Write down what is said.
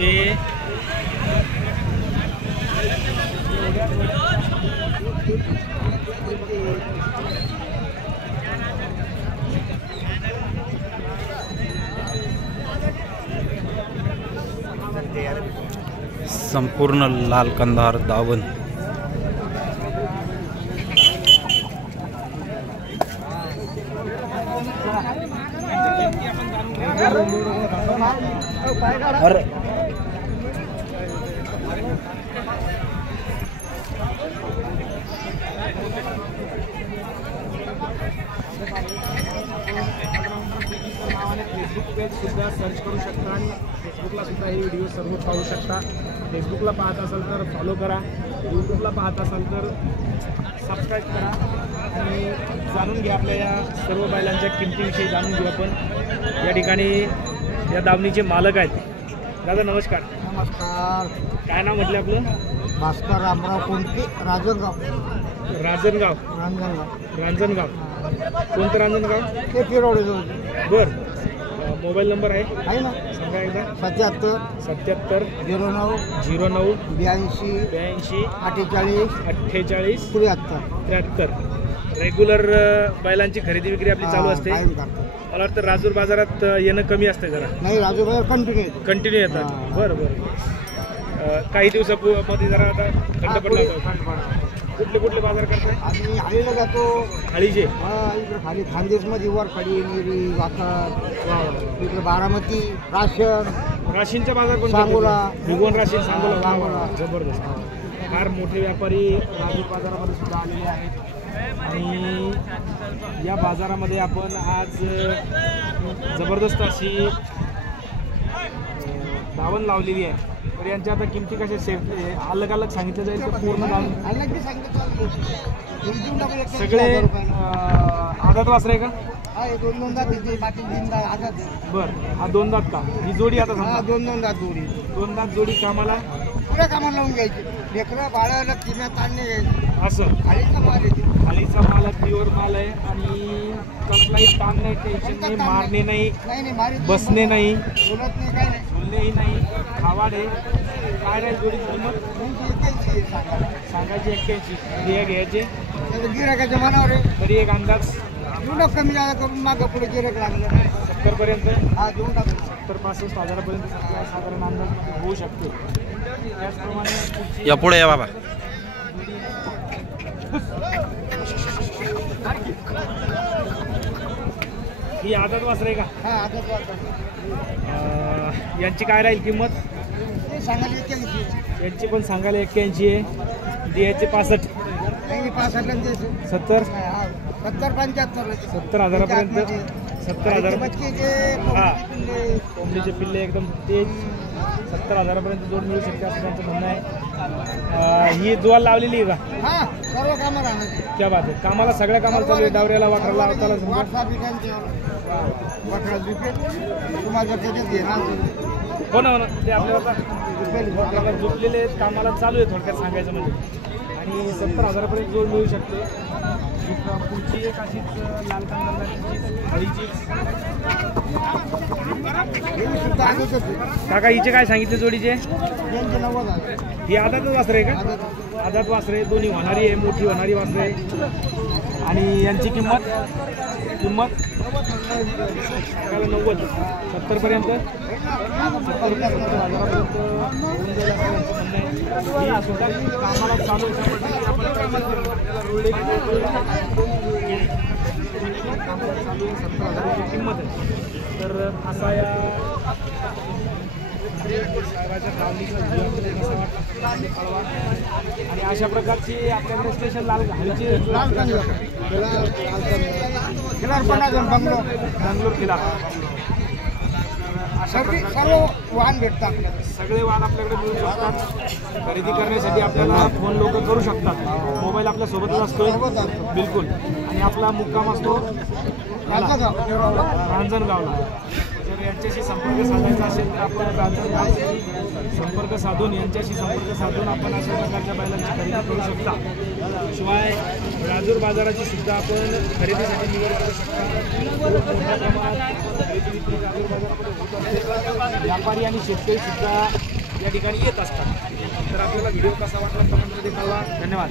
म्हणजे संपूर्ण लाल कंधार दावण फेसबुक पेज सुद्धा सर्च करू शकता आणि फेसबुकला सुद्धा हे व्हिडिओ सर्व पाहू शकता। फेसबुकला पाहत असाल तर फॉलो करा, यूट्यूबला पाहत असाल तर सबस्क्राईब करा आणि जाणून घ्या आपल्या या सर्व बैलांच्या किमतीविषयी जाणून घेऊ आपण। या ठिकाणी या दावणीचे मालक आहेत। दादा नमस्कार। नमस्कार। काय नाव म्हटलं आपलं? भास्कर रामराव कोणते, रांजणगाव। रांजणगाव रांजणगाव कोणतं रांजणगाव? ते पिरोडे। बर, मोबाईल नंबर आहे ना, सांगा एकदा। 77 77 09 09 82 82 48 48 73। रेग्युलर बैलांची खरेदी विक्री आपली चालू असते। मला वाटतं राजूर बाजारात येणं कमी असतं जरा। नाही, राजूर बाजार कंटिन्यू येतात। बरं बरं, काही दिवसामध्ये जरा आता खंड पडला होता। कुठले बाजार करताय? आम्ही हळीला जातो। हळीचे इकडे खाली खानदेशमध्ये वरखाडी, मिरी, वाकड, इकडे बारामती, राशींचा बाजार पण सांगोला, भिगवण राशीन सांगोला। जबरदस्त, फार मोठे व्यापारी राजूर बाजारामध्ये सुद्धा आलेले आहेत आणि या बाजारामध्ये आपण आज जबरदस्त अशी दावण लावलेली आहे। तर यांच्या आता किमती कशा अलग अलग सांगितलं जाईल तर पूर्ण दावण सगळे आदत वासरे का? दोन दात बाकी 3 दात आदत। बरं, हा 2 दात का? ही जोडी आता समजा 2 दात जोडी। 2 दात जोडी कामाला पुऱ्या कामाला लावून घ्यायची। लेकरं बाळाला किंवा ताणणे असं खालीचा माल येते। खालीचा माल प्युअर माल आहे आणि कसलाही ताण नाही, टेन्शन नाही, मारणे नाही, बसणे नाही, बोलत नाही, काय नाही, बोलणेही नाही, खावाड आहे। काय नाही जोडी किंमत सांगायची 81, गिऱ्हाईक घ्यायचे गिऱ्हाईकाच्या मनावर आहे। तरी एक अंदाज एवढं कमी जागा करून मागं पुढे गिऱ्हाईक लागलं 70 पर्यंत। हा, देऊन टाकतो। 70-65 हजारापर्यंत साधारण अंदाज होऊ शकतो। त्याचप्रमाणे या पुढे या बाबा। ही आदत वासरे का? हा, आदत वासरे। यांची काय राहील किंमत? ते सांगायला 81। यांची पण सांगायला 81 आहे, द्यायचे 65। नाही, 65 70 75 70 हजारापर्यंत। 70 हजार हा, कोंबडीचे पिल्ले एकदम तेज 70 हजारापर्यंत जोड मिळू शकते असं त्यांचं म्हणणं आहे। ही जुवाल लावलेली आहे का? हा, सर्व कामाला आणायची। क्या बात आहे, कामाला सगळ्या कामाला चालू आहे, डावऱ्याला वाकराला आवताला तुम्हाला त्याच्यात घेणार हो ना ते आपल्याला झोपलेले आहेत, कामाला चालू आहे थोडक्यात सांगायचं म्हणजे। आणि 70 हजारापर्यंत जोड मिळू शकते। पुढची एक अशीच लाल हळीची काका, हिचे काय सांगितले जोडीचे? ही आदात वासरे का? आदात वासरे दोन्ही होणारी आहे, मोठी होणारी वासरे आहे। आणि यांची किंमत 90 70 पर्यंत 70 हजारापर्यंत होऊन जाईल असं म्हणणं आहे। ही सुद्धा कामाला चालू किंमत आहे। तर असा या आणि अशा प्रकारची आपल्याकडे स्टेशन लाल हळीची बंगलोर किल्ला सर्व वाहन भेटतात आपल्याकडे। सगळे वाहन आपल्याकडे मिळू शकतात। खरेदी करण्यासाठी आपल्याला फोन लोक करू शकतात। मोबाईल आपल्या सोबतच असतोय बिलकुल। आणि आपला मुक्काम असतो रांजणगावला। तर यांच्याशी संपर्क साधायचा असेल तर आपण राजन गावकरी संपर्क साधून यांच्याशी संपर्क साधून आपण अशा प्रकारच्या बैलांची खरेदी करू शकता. शिवाय राजूर बाजाराची सुद्धा आपण खरेदीसाठी निवड करू शकता. मोठ्या प्रमाणात खरेदी विक्री राजूर बाजारामध्ये होत असते. व्यापारी आणि शेतकरी सुद्धा या ठिकाणी येत असतात. तर आपल्याला व्हिडिओ कसा वाटला कमेंटमध्ये कळवा. धन्यवाद.